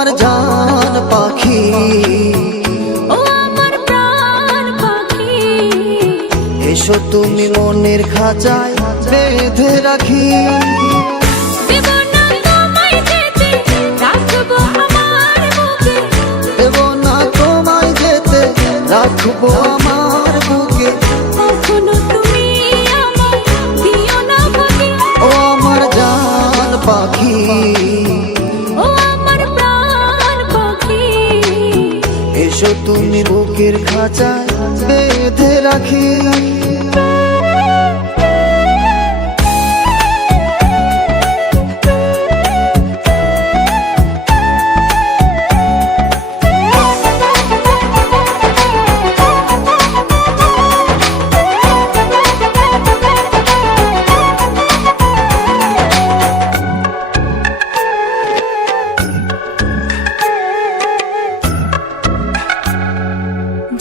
আমার জান পাখি, ও আমার প্রাণ পাখি, এসো তুমি মনের খাঁচায় বেঁধে রাখি। দেব না তোমায় যেতে, রাখবো আমার বুকে, দেব না তোমায় যেতে, রাখবো আমার বুকে। কখনো তুমি আমায় দিও না ভাগে, ও আমার জান পাখি, ও আমার প্রাণ পাখি, এসো তুমি বুকের খাঁচায় বেঁধে রাখি।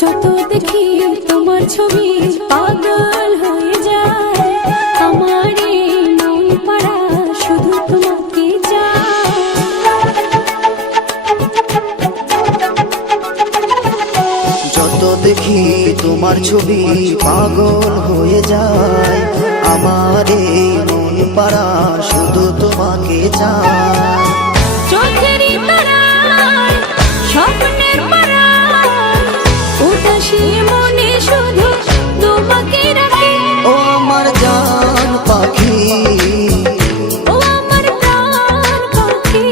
যত দেখি তোমার ছবি পাগল হয়ে যায়, আমার এই মন পাড়া শুধু তোমাকে চায়। যত দেখি তোমার ছবি পাগল হয়ে যায়, আমার এই মন পাড়া শুধু তোমাকে চায়। চোখেরই তারায়, স্বপ্নের পাড়ায়, উদাসী মনে শুধু তোমাকে রাখি। ও আমার জান পাখি, ও আমার প্রাণ পাখি,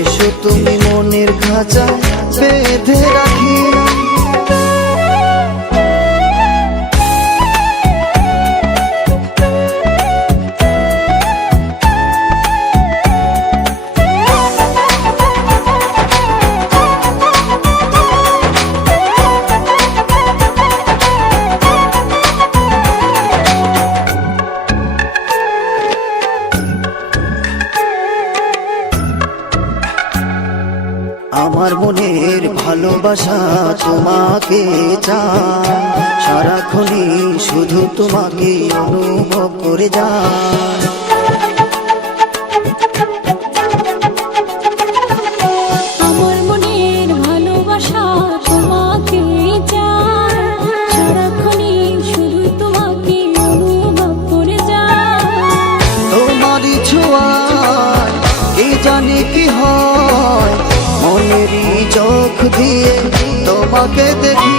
এসো তুমি মনের খাঁচায় বেঁধে রাখি। আমার মনের ভালোবাসা তোমাকে চায়, সারাক্ষণই শুধু তোমাকে অনুভব করে যায়। আমার মনের ভালোবাসা তোমাকে চায়, সারাক্ষণই শুধু তোমাকে অনুভব করে যায়। তোমারই ছোঁয়ায় কে জানে কি হয়, মনেরই চোখ দিয়ে তোমাকে দেখি।